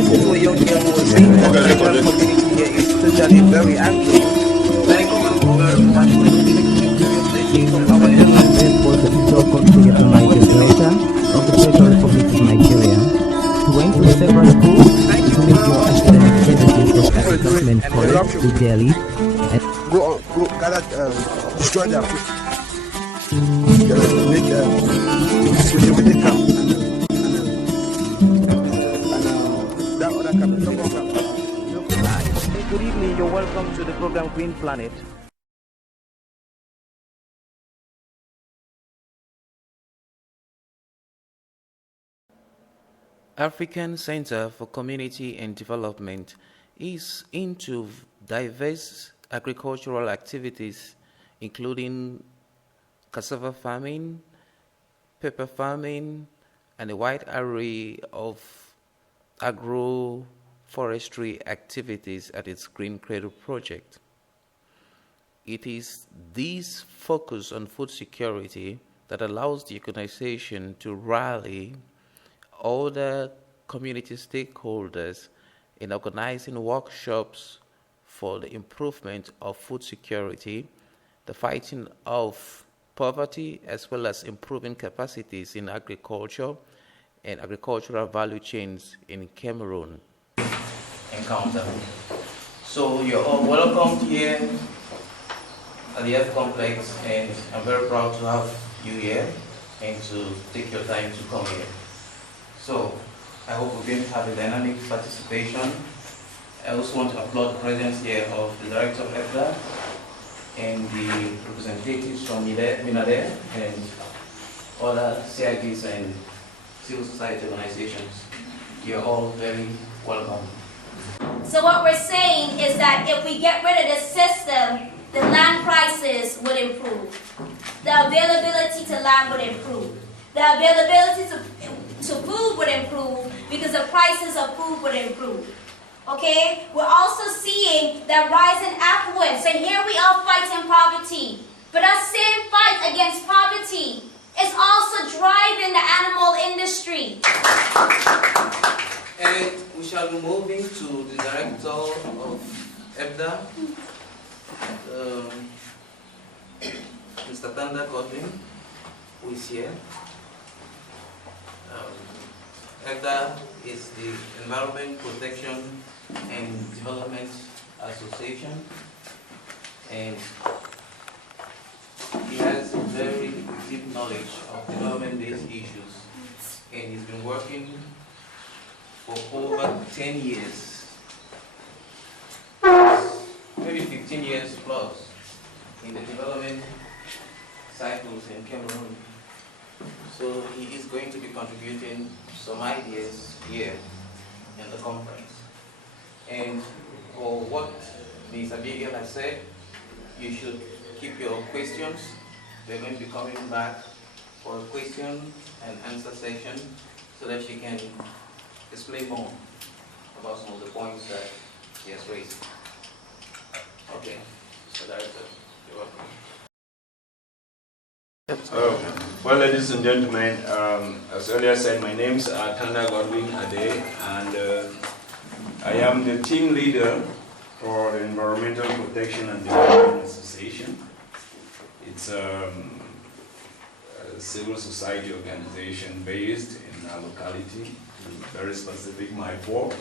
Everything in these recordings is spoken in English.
listen to a young girl who was saying that the African community here is totally very angry. Like, from our elders. Was the so-called State of Niger Delta of the Federal Republic of Nigeria. He went to several schools to make your academic services of advancement college to Delhi and go gather, destroy their food. Make switch camp and that other camp. Good evening, you're welcome to the program Green Planet. African Center for Community and Development is into diverse agricultural activities, including cassava farming, pepper farming, and a wide array of agroforestry activities at its Green Cradle project. It is this focus on food security that allows the organization to rally all the community stakeholders in organizing workshops for the improvement of food security, the fighting of poverty, as well as improving capacities in agriculture and agricultural value chains in Cameroon. Encounter. So you're all welcomed here at the Earth Complex, and I'm very proud to have you here and to take your time to come here. So I hope we're going to have a dynamic participation. I also want to applaud the presence here of the Director of EFDA and the representatives from MINADER and other CIDs and civil society organizations. You're all very welcome. So what we're saying is that if we get rid of this system, the land prices would improve. The availability to land would improve. The availability to food would improve because the prices of food would improve. Okay? We're also seeing that rise in affluence, and here we are fighting poverty. But that same fight against poverty is also driving the animal industry. And we shall be moving to the Director of EFDA, Mr. Tanda Godwin, who is here. EFDA is the Environment Protection and Development Association, and he has a very deep knowledge of development-based issues, and he's been working for over 10 years, maybe 15 years plus, in the development cycles in Cameroon. So he is going to be contributing some ideas here in the conference. And for what Ms. Abigail has said, you should keep your questions. We're going to be coming back for a question and answer session so that she can explain more about some of the points that she has raised. Okay, so Director, you're welcome. Well, ladies and gentlemen, as earlier said, my name is Tanda Godwin Ade, and I am the team leader for the Environmental Protection and Development Association. It's a civil society organization based in our locality, very specific, my work.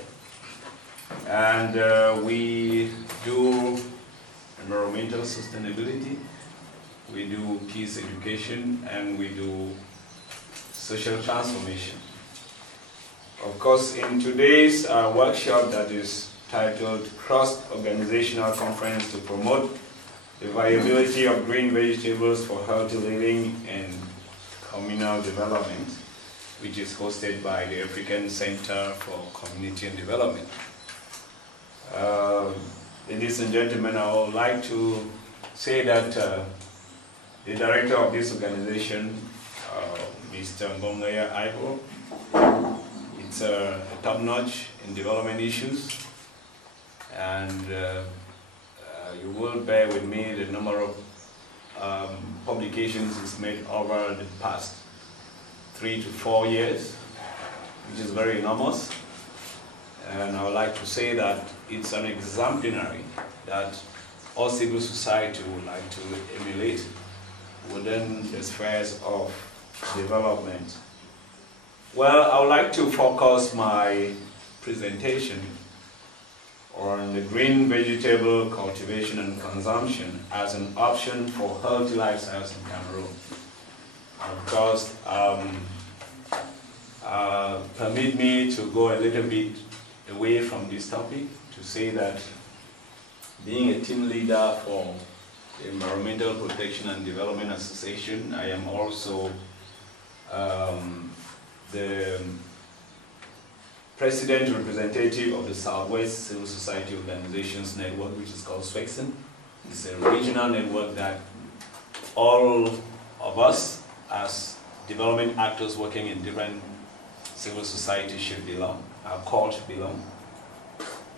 And we do environmental sustainability. We do peace education, and we do social transformation. Of course, in today's workshop that is titled Cross-Organizational Conference to Promote the Viability of Green Vegetables for Healthy Living and Communal Development, which is hosted by the African Center for Community and Development. Ladies and gentlemen, I would like to say that the director of this organization, Mr. Arrey Ivo, it's top-notch in development issues, and you will bear with me the number of publications he's made over the past 3 to 4 years, which is very enormous. And I would like to say that it's an exemplary that all civil society would like to emulate within the spheres of development. Well, I would like to focus my presentation on the green vegetable cultivation and consumption as an option for healthy lifestyles in Cameroon. Of course, permit me to go a little bit away from this topic to say that being a team leader for the Environmental Protection and Development Association, I am also the president representative of the Southwest Civil Society Organizations Network, which is called SWEXN. It's a regional network that all of us as development actors working in different civil societies should belong, are called to belong.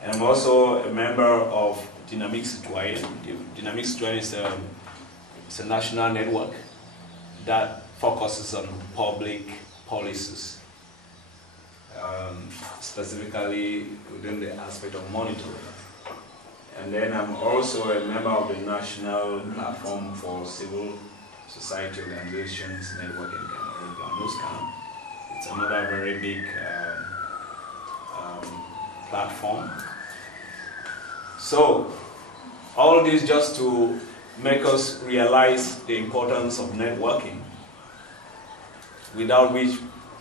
And I'm also a member of Dynamic Citoyen. Dynamic Citoyen is a national network that focuses on public policies, specifically within the aspect of monitoring. And then I'm also a member of the National Platform for Civil Society Organizations Network in Cameroon. It's another very big platform. So, all this just to make us realize the importance of networking, without which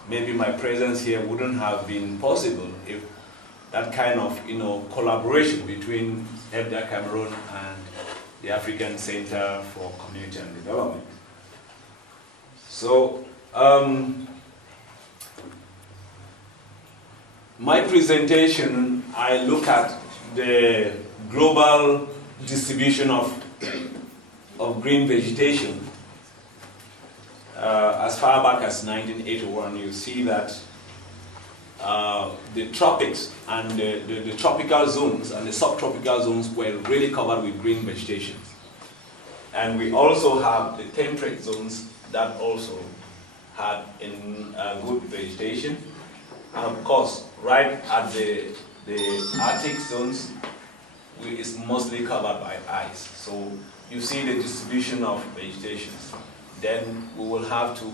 maybe my presence here wouldn't have been possible if that kind of collaboration between FDR Cameroon and the African Center for Community and Development. So, my presentation, I look at the global distribution of green vegetation. As far back as 1981, you see that the tropics and the tropical zones and the subtropical zones were really covered with green vegetation. And we also have the temperate zones that also had good vegetation. And of course, right at the Arctic zones, it's mostly covered by ice. So you see the distribution of vegetation. Then we will have to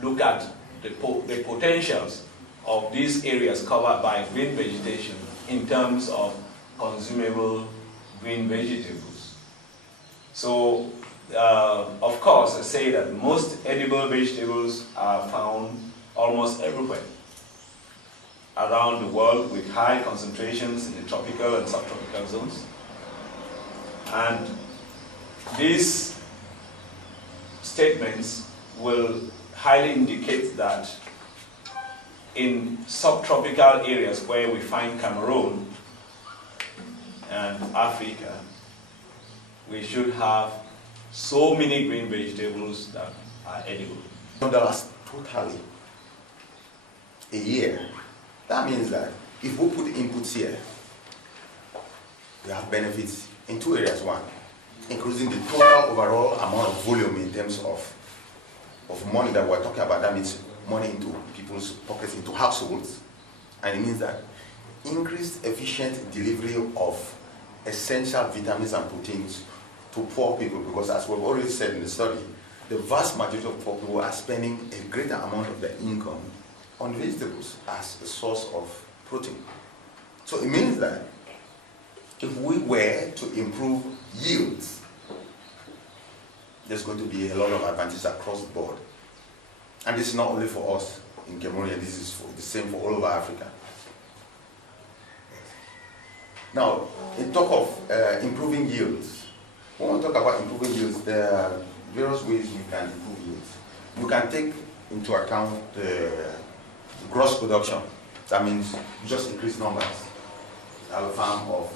look at the potentials of these areas covered by green vegetation in terms of consumable green vegetables. So, of course, I say that most edible vegetables are found almost everywhere around the world, with high concentrations in the tropical and subtropical zones. And these statements will highly indicate that in subtropical areas where we find Cameroon and Africa, we should have so many green vegetables that are edible. $1 totally a year. That means that if we put inputs here, we have benefits in two areas. One, increasing the total overall amount of volume in terms of money that we're talking about. That means money into people's pockets, into households. And it means that increased efficient delivery of essential vitamins and proteins to poor people, because as we've already said in the study, the vast majority of poor people are spending a greater amount of their income on vegetables as a source of protein. So it means that if we were to improve yields, there's going to be a lot of advantages across the board. And this is not only for us in Cameroon, this is the same for all over Africa. Now, in talk of improving yields, when we talk about improving yields, there are various ways we can improve yields. We can take into account the gross production. That means just increase numbers. Have a farm of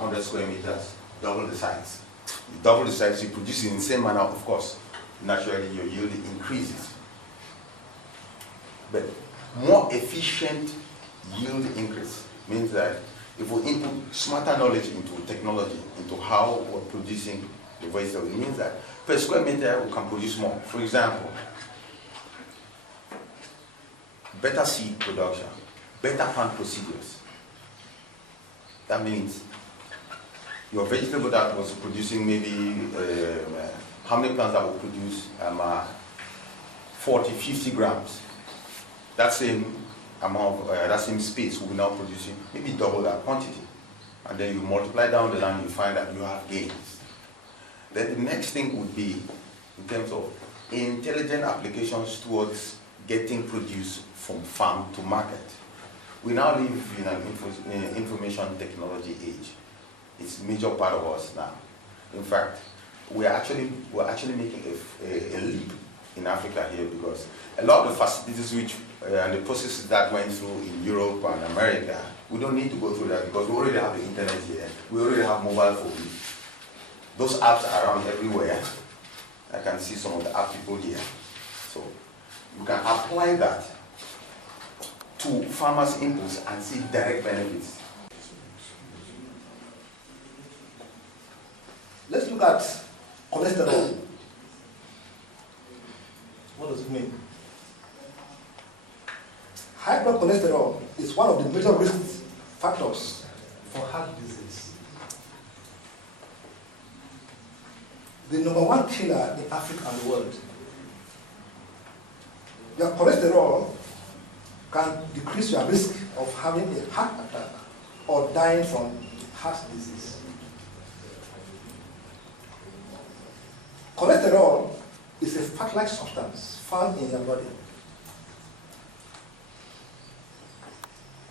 100 square meters, double the size. You double the size, you produce in the same manner, of course. Naturally, your yield increases. But more efficient yield increase means that if we input smarter knowledge into technology, into how we're producing the vegetable, it means that per square meter we can produce more. For example, better seed production, better plant procedures, That means your vegetable that was producing maybe, how many plants that will produce 40, 50 grams, that same amount, that same space will be now producing maybe double that quantity. And then you multiply down the land, you find that you have gains. Then the next thing would be in terms of intelligent applications towards getting produce from farm to market. We now live in an information technology age. It's a major part of us now. In fact, we're actually making a leap in Africa here, because a lot of the facilities which and the processes that went through in Europe and America, we don't need to go through that because we already have the internet here. We already have mobile phones. Those apps are around everywhere. I can see some of the app people here. So you can apply that to farmers' inputs and see direct benefits. Let's look at cholesterol. What does it mean? High blood cholesterol is one of the major risk factors for heart disease. The #1 killer in Africa and the world. Your cholesterol can decrease your risk of having a heart attack or dying from heart disease. Cholesterol is a fat-like substance found in your body.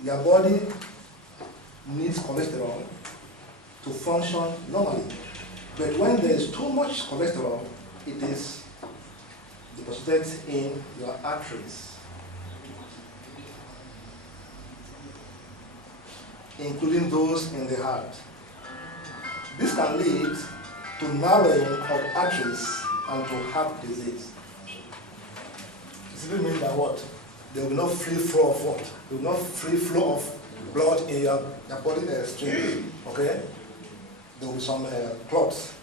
Your body needs cholesterol to function normally. But when there is too much cholesterol, it is deposited in your arteries, including those in the heart. This can lead to narrowing of arteries and to heart disease. This means that what? There will be no free flow of what? There will be no free flow of blood in your body stream. Okay? There will be some clots.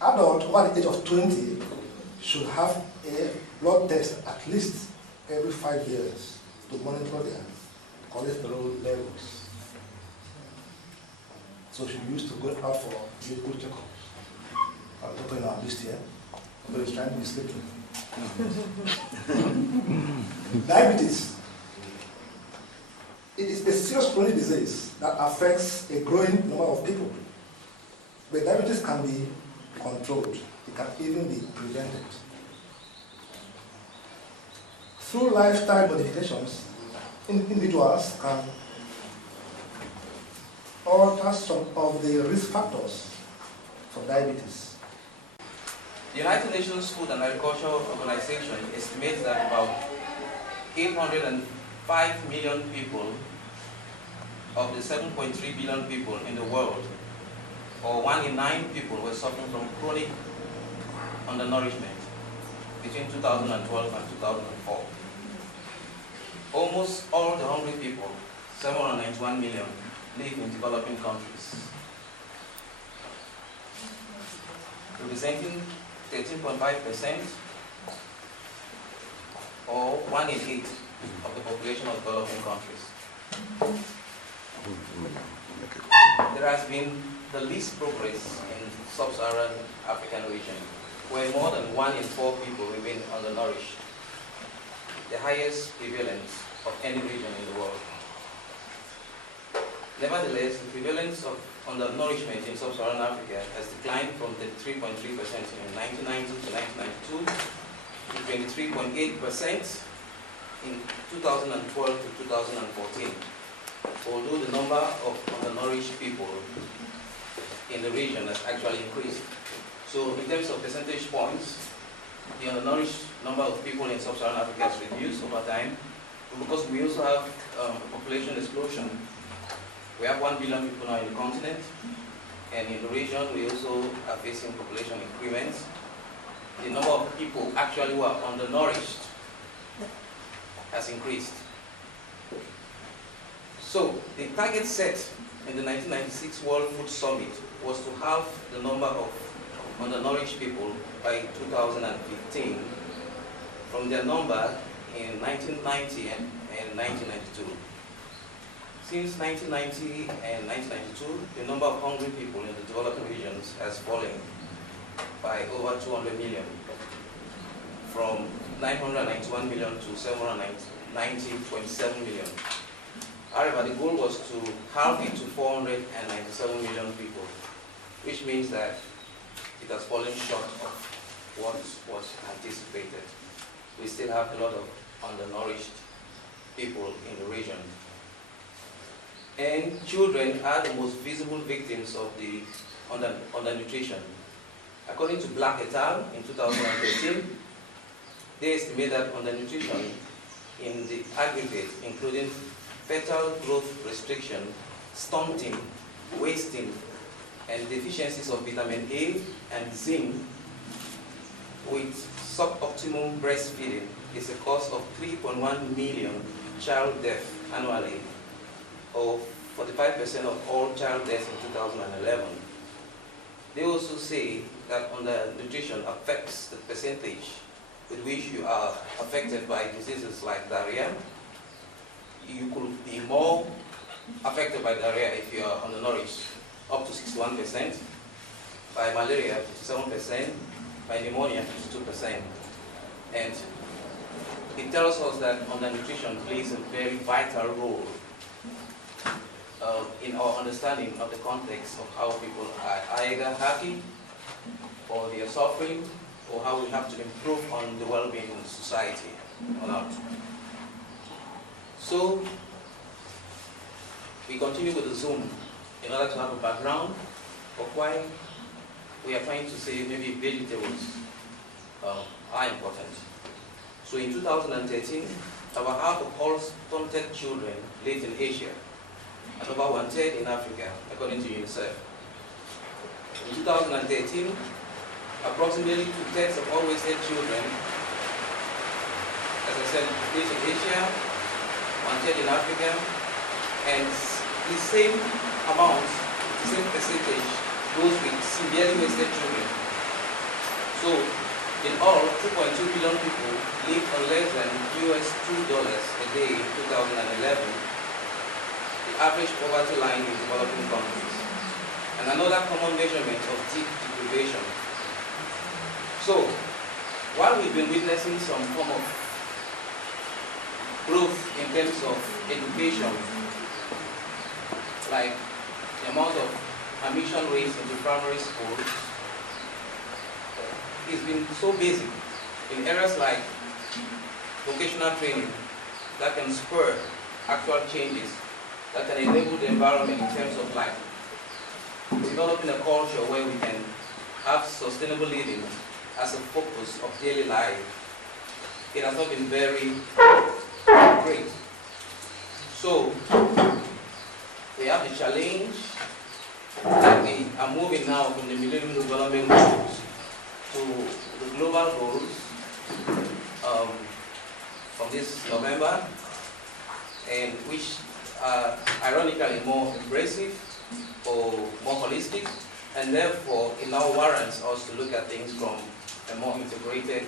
Adults over the age of 20 should have a blood test at least every 5 years to monitor their cholesterol levels. So she used to go out for medical checkups. I'm talking in our list here, but it's trying to be sleeping. Diabetes. It is a serious chronic disease that affects a growing number of people. But diabetes can be controlled. It can even be prevented. Through lifestyle modifications, individuals can alter some of the risk factors for diabetes. The United Nations Food and Agriculture Organization estimates that about 805 million people of the 7.3 billion people in the world, or 1 in 9 people, were suffering from chronic undernourishment between 2012 and 2004. Almost all the hungry people, 791 million, live in developing countries, representing 13.5% or 1 in 8 of the population of developing countries. There has been the least progress in sub-Saharan African region, where more than 1 in 4 people remain undernourished, the highest prevalence of any region in the world. Nevertheless, the prevalence of undernourishment in sub-Saharan Africa has declined from 3.3% in 1990 to 1992 to 23.8% in 2012 to 2014, although the number of undernourished people in the region has actually increased. So in terms of percentage points, the undernourished number of people in sub-Saharan Africa has reduced over time, because we also have a population explosion. We have 1 billion people now in the continent, and in the region we also are facing population increments. The number of people actually who are undernourished has increased. So the target set in the 1996 World Food Summit was to halve the number of undernourished people by 2015 from their number in 1990 and 1992. Since 1990 and 1992, the number of hungry people in the developing regions has fallen by over 200 million, from 991 million to 790.7 million. However, the goal was to halve it to 497 million people, which means that it has fallen short of what was anticipated. We still have a lot of undernourished people in the region. And children are the most visible victims of the undernutrition. According to Black et al. In 2013, they estimate that undernutrition in the aggregate, including fetal growth restriction, stunting, wasting, and deficiencies of vitamin A and zinc with suboptimal breastfeeding, is a cause of 3.1 million child deaths annually, or 45% of all child deaths in 2011. They also say that undernutrition affects the percentage with which you are affected by diseases like diarrhea. You could be more affected by diarrhea if you are undernourished, up to 61%, by malaria 57%, by pneumonia 52%. And it tells us that undernutrition plays a very vital role in our understanding of the context of how people are either happy or they are suffering, or how we have to improve on the well-being of society or not. So we continue with the Zoom in order to have a background of why we are trying to say maybe vegetables are important. So in 2013, about half of all stunted children lived in Asia, and about 1/3 in Africa, according to UNICEF. In 2013, approximately 2/3 of all wasted children, as I said, lived in Asia, 1/3 in Africa, and the same amount, the same percentage goes with severely wasted children. So, in all, 2.2 billion people lived on less than $2 a day in 2011, the average poverty line in developing countries, and another common measurement of deep deprivation. So, while we've been witnessing some form of growth in terms of education, like the amount of admission rates into primary schools, it's been so basic in areas like vocational training that can spur actual changes, that can enable the environment in terms of like developing a culture where we can have sustainable living as a focus of daily life. It has not been very great. So we have the challenge that we are moving now from the Millennium Development Goals to the global goals from this November, and which are ironically more embracive or more holistic, and therefore it now warrants us to look at things from a more integrated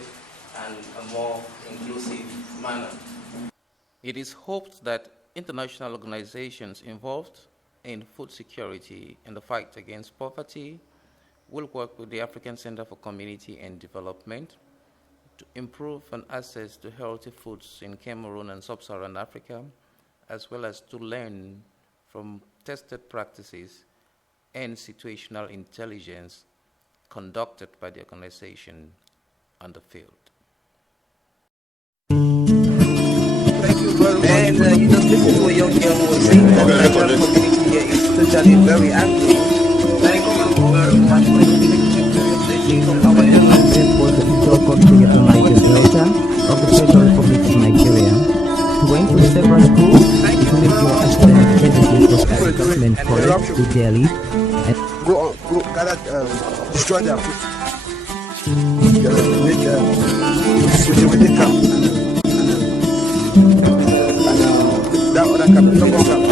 and a more inclusive manner. It is hoped that international organizations involved in food security and the fight against poverty will work with the African Center for Community and Development to improve an access to healthy foods in Cameroon and Sub-Saharan Africa, as well as to learn from tested practices and situational intelligence conducted by the organization on the field. Thank you very much. And this is what young girl was saying. The community here is totally very angry. Thank you very much for This was the Visual Coordinator from Niger Delta of the Federal Republic of Nigeria. He went to several schools to make sure academic services was at government college to Delhi. And Go gather, destroy their food. Make security camp and that other camp, local camp,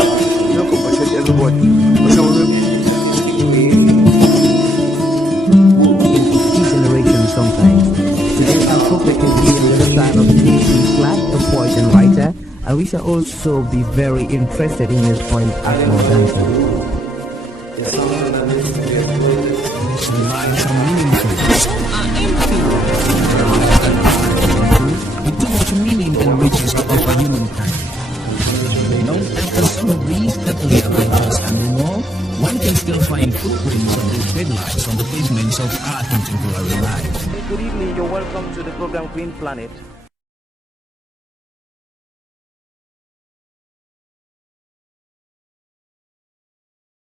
you don't compensate everybody. generation sometimes. Today, our book can be on the other side of the page, flat, a poet and writer, and we shall also be very interested in his point at more dancing. There's someone that needs to be exploited. Some lives are meaningful. Some are empty. With too much meaning and riches to offer humankind. Now, after some of these earthly adventures and more, one can still find footprints of these dead lives on the pavements of our contemporary life. Good evening, you're welcome to the program Green Planet.